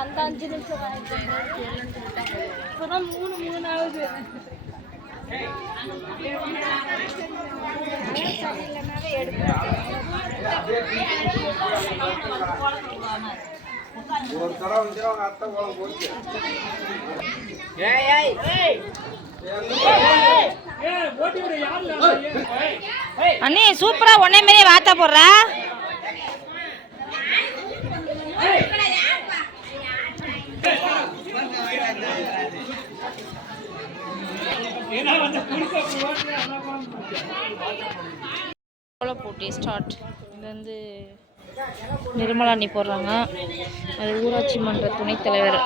அந்த 5 நிமிஷம் இப்பதான் 3 ஆகுது. சரியில்லைனாவே எடுக்கிறேன். ஒரு தடவை வந்து அவங்க அத்தை போல போச்சு. அண்ணே சூப்பரா ஒன்னே மாரியே வாத்தா போடுறா. போட்டி ஸ்டார்ட். இது வந்து நிர்மலா அண்ணி போடுறாங்க. அது ஊராட்சி மன்ற துணைத் தலைவர்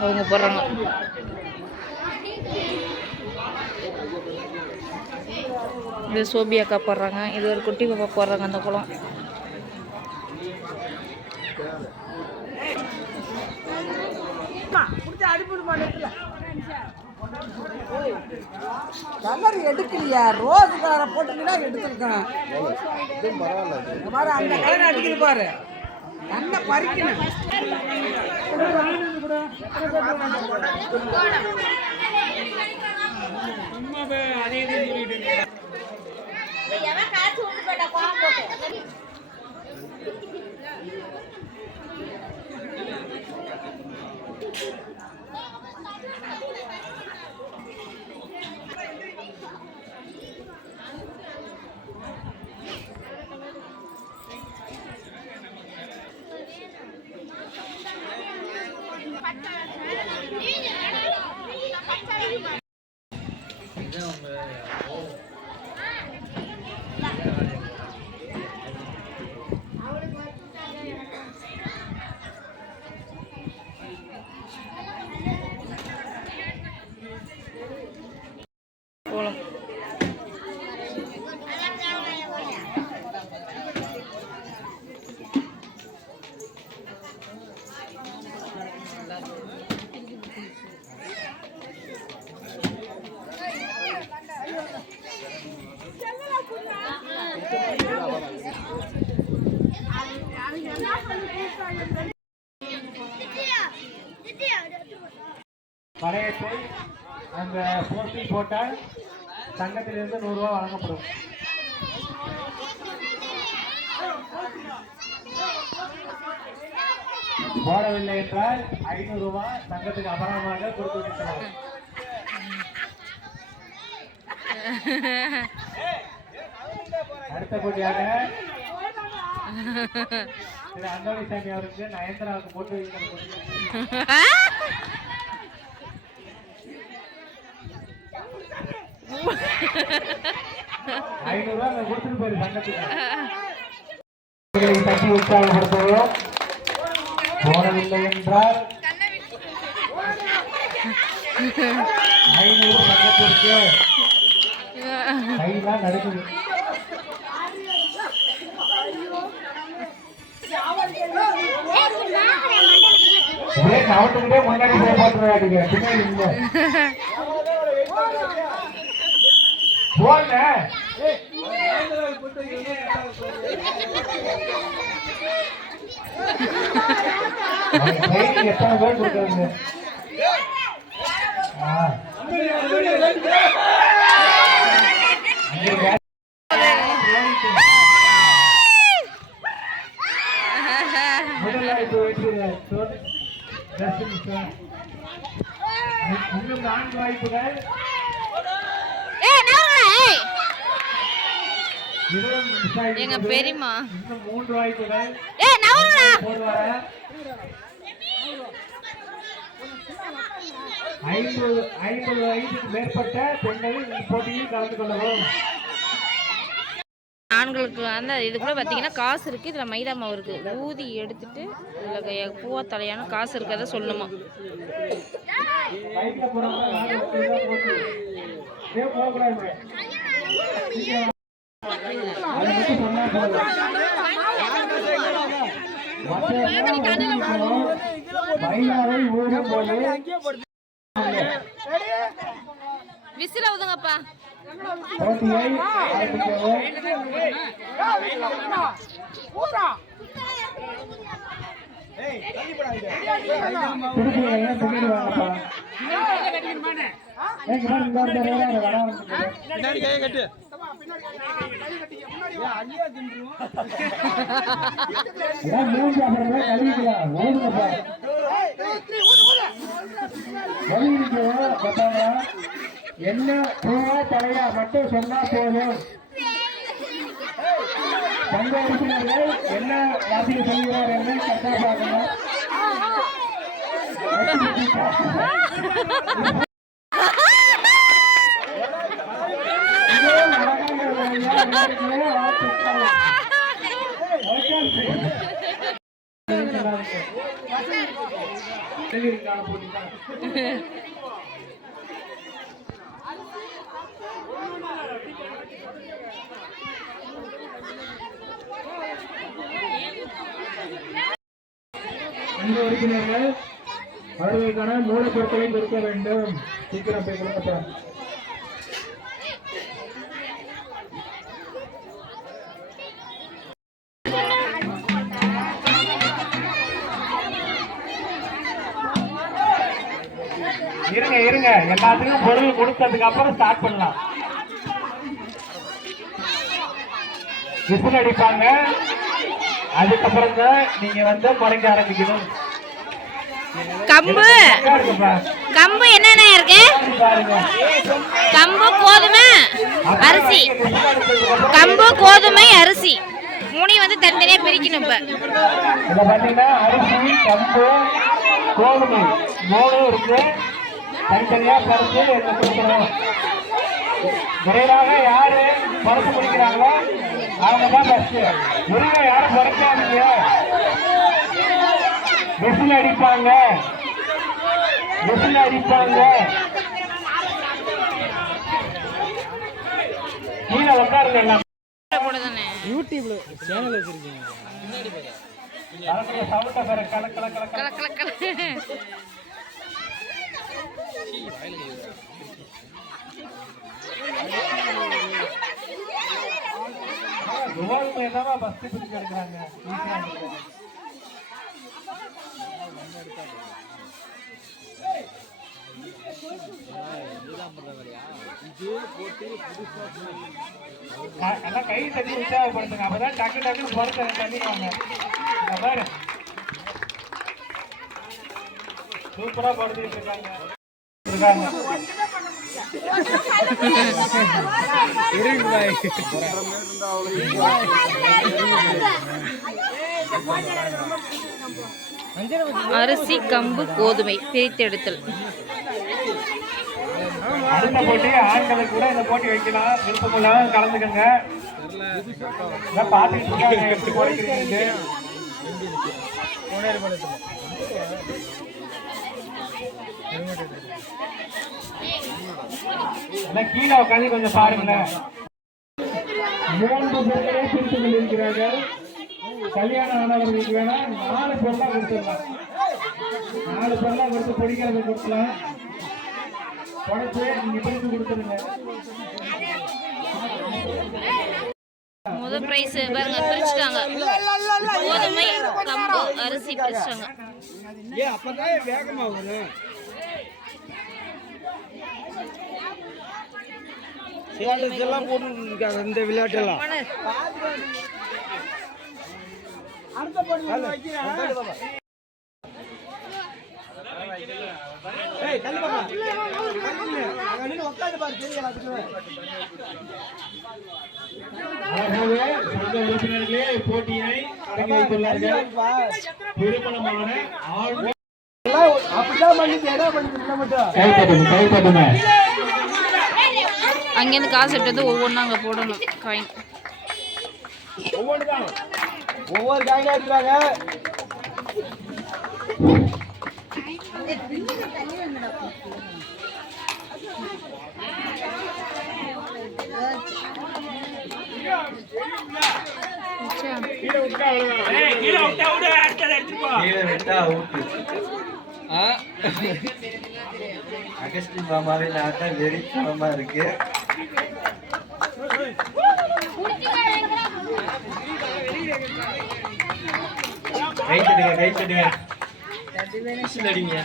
அவங்க போடுறாங்க. இது சோபி அக்கா போடுறாங்க. இது ஒரு குட்டி பாப்பா போடுறாங்க. அந்த குளம் கலர் எடுக்கலையா? ரோஸ் கலரை போட்டுக்கிட்டா எடுத்துருக்கேன். பாரு அந்த கலர் அடிக்குது பாரு. நல்லா பறிக்கணும். கோலம் படையத்தை அந்த போஸ்டில் போட்டால் சங்கத்திலிருந்து 100 ரூபாய் வழங்கப்படும். போடவில்லை என்றால் 500 ரூபாய் சங்கத்துக்கு அபராதமாக கொடுத்து விடுக்கலாம். அடுத்தபடியாக திரு அந்தோணிசாமி அவருக்கு நயன்தராவுக்கு போட்டு வைக்கிறது. 500 ரூபாய் கொடுத்துட்டு போயிரு சங்கத்துக்கு. தட்டி உற்சாகப்படுத்துவோம். போடவில்லை என்றால் 500 சங்கத்திற்கு கைதான் நடக்குது. அவட்டுக்கிட்டே முன்னாடி போய் பார்த்துருவாங்க. பின்னாடி இல்லை போங்க. எத்தனை பேர் கொடுக்குறாங்க? இன்னும் 4 வாய்ப்புகள். எங்க பெரியம்மா இன்னும் 3 வாய்ப்புகள். 50 வயதுக்கு மேற்பட்ட பெண்கள் போட்டியில் கலந்து கொள்ளவும். ஆண்களுக்கு அந்த இது கூட பார்த்தீங்கன்னா காசு இருக்குது. இதில் மைதா மாவு இருக்குது. ஊதி எடுத்துட்டு இதில் பூவா தலையான காசு இருக்கிறத சொல்லணுமா. விசில் ஊதுங்கப்பா. குடுக்குறீங்க பின்னாடி வாங்கப்பா. ஏங்க பாரு இந்த வர பின்னாடி கையை கட்டு மூஞ்சி அப்புறம் கழுவிக்கலாம் ஓடுங்கப்பா. கழுவிங்க என்ன பூவா தலையா மட்டும் சொன்னா போதும். சங்க உறுப்பினர்கள் என்ன வாசிக்க சொல்கிறார் என்று கரெக்டா பார்க்கணும். இந்த உறுப்பினர்கள் வருகைக்கான மூலப்பொருட்களை கொடுக்க வேண்டும். சீக்கிரம் போய் கொடுக்கப்பா. இருங்க இருங்க, எல்லாத்துக்கும் பொருள் கொடுத்ததுக்கு அப்புறம் ஸ்டார்ட் பண்ணலாம். விசில் அடிப்பாங்க, அதுக்கப்புறம் தான் நீங்க வந்து குறைக்க ஆரம்பிக்கணும். கம்பு கம்பு என்னென்ன இருக்கு? கம்பு கோதுமை அரிசி, கம்பு கோதுமை அரிசி மூணையும் வந்து தனித்தனியா பிரிக்கணும். இப்ப பாத்தீங்கன்னா அரிசி கம்பு கோதுமை மூணு இருக்கு, தனித்தனியா பறிச்சு கொடுக்கணும். விரைவாக யாரு பறிச்சு முடிக்கிறாங்களோ அவங்க தான் பஸ்ட். விரைவாக யாரும் பறிக்காதீங்க, விசில் அடிப்பாங்க விசில் அடிப்பாங்க. கீழே உட்காருங்க எல்லாம். யூடியூப்ல சேனல் வச்சிருக்கீங்க. சவுண்ட பேர கல கல கல கல கல கல கோதுமை தான் பஸ்ட் பிடிச்சு எடுக்கிறாங்க. கை தண்ணி உற்சாகப்படுத்துங்க, அப்பதான் டக்கு டக்குன்னு பொறுத்த தண்ணிவாங்க. பாரு சூப்பரா படுத்திட்டு இருக்காங்க. அரிசி கம்பு கோதுமை பிரித்தெடுத்தல். அடுத்த போட்டி ஆண்களுக்கு கூட இந்த போட்டி வைக்கலாம், விருப்பமெல்லாம் கலந்துக்கங்க. பாத்துட்டு இருக்காங்க எப்படி போடுறீங்க. கீழே உட்காந்து கொஞ்சம் பாருங்களேன். 3 பொருட்களை பிரித்து கொண்டிருக்கிறார்கள். கல்யாணம் ஆனவர்களுக்கு வேணா 4 பொருளா கொடுத்துடலாம். 4 பொருளா கொடுத்து பிடிக்கிறத கொடுக்கலாம். உடச்சு நீங்க பிரித்து கொடுத்துருங்க. முதல் பிரைஸ் பாருங்க பிரிச்சுட்டாங்க. கோதுமை கம்பு அரிசி பிரிச்சுட்டாங்க. அப்பதான் வேகமா வரும். எல்லாம் போட்டு இருக்காங்க இந்த விளையாட்டெல்லாம். உறுப்பினர்களே போட்டியை தொடங்கி வைத்துள்ளார்கள். திருமணமான அங்கேருந்து காசு எடுத்து ஒவ்வொன்றும் அங்கே போடணும். காயின் ஒவ்வொரு காயினா எடுக்கிறாங்க. அகஸ்டி மாமாவின் ஆட்டம் வெறித்தனமா இருக்கு. கை தட்டுங்க கை தட்டுங்க விசில் அடிங்க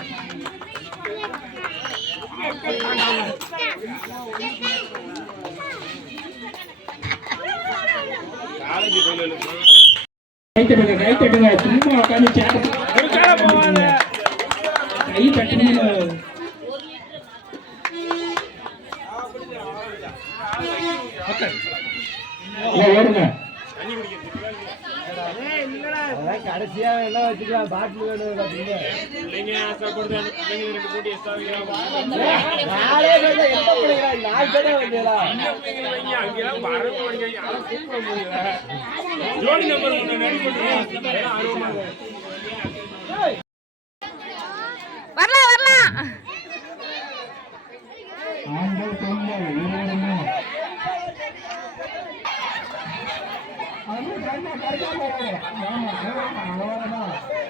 கை தட்டுங்க சும்மா உட்காந்து சேர் கை தட்டுங்க ஓடுங்க கடைசியா எல்லாம் வச்சுக்கலாம் பாட்டில் வேணும் வரலாம் வரலாம். ஆண்கள் பெண்கள் இருவருமே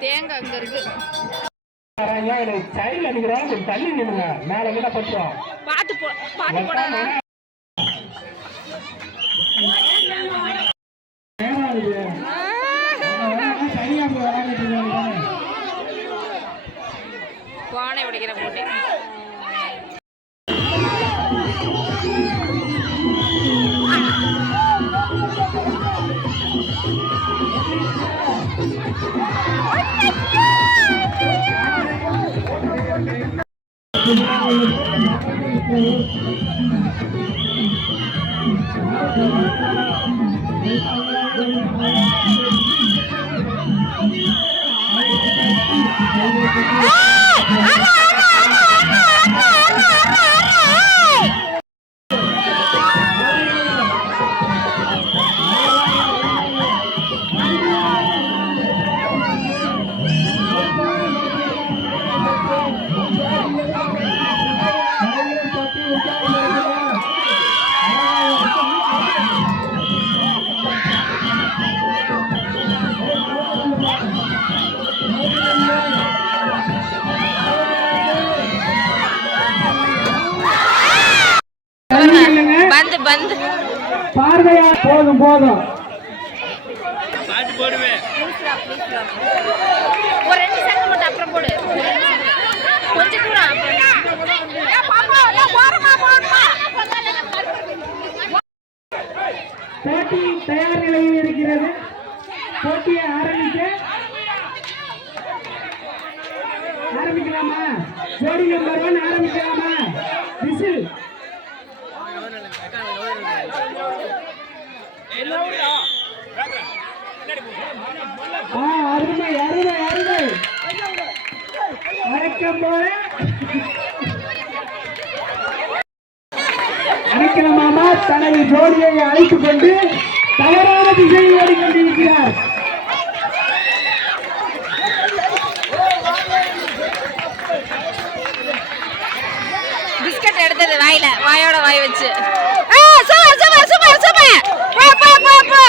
தேங்காய் அங்க இருக்கு. சைடுல நிக்கிறோம் தள்ளி நின்னுங்க மேல கிட்ட பட்டுரும் பாட்டு போடாத. பானை உடைக்கிற போட்டி. பந்து பந்து பார்வையா போதும் போதும் பாட்டு போடுவேன் ஒரு 2 செகண்ட் மட்டும் அப்புறம் போடு. கொஞ்சம் தூரம் போட்டி தயார் நிலையில் இருக்கிறது. போட்டியை ஆரம்பிக்கலாமா? ஜோடி நம்பர் 1 ஆரம்பிக்கலாமா? விசில். அருமை அருமை அருமை அடக்கம் போல அடிக்கிற மாமா தனது ஜோடியை அழைத்துக் கொண்டு தவறான திசையில் ஓடிக்கொண்டிருக்கிறார். பிஸ்கட் எடுத்தது வாயோட வாய் வச்சு. Super super super super. போ போ போ போ.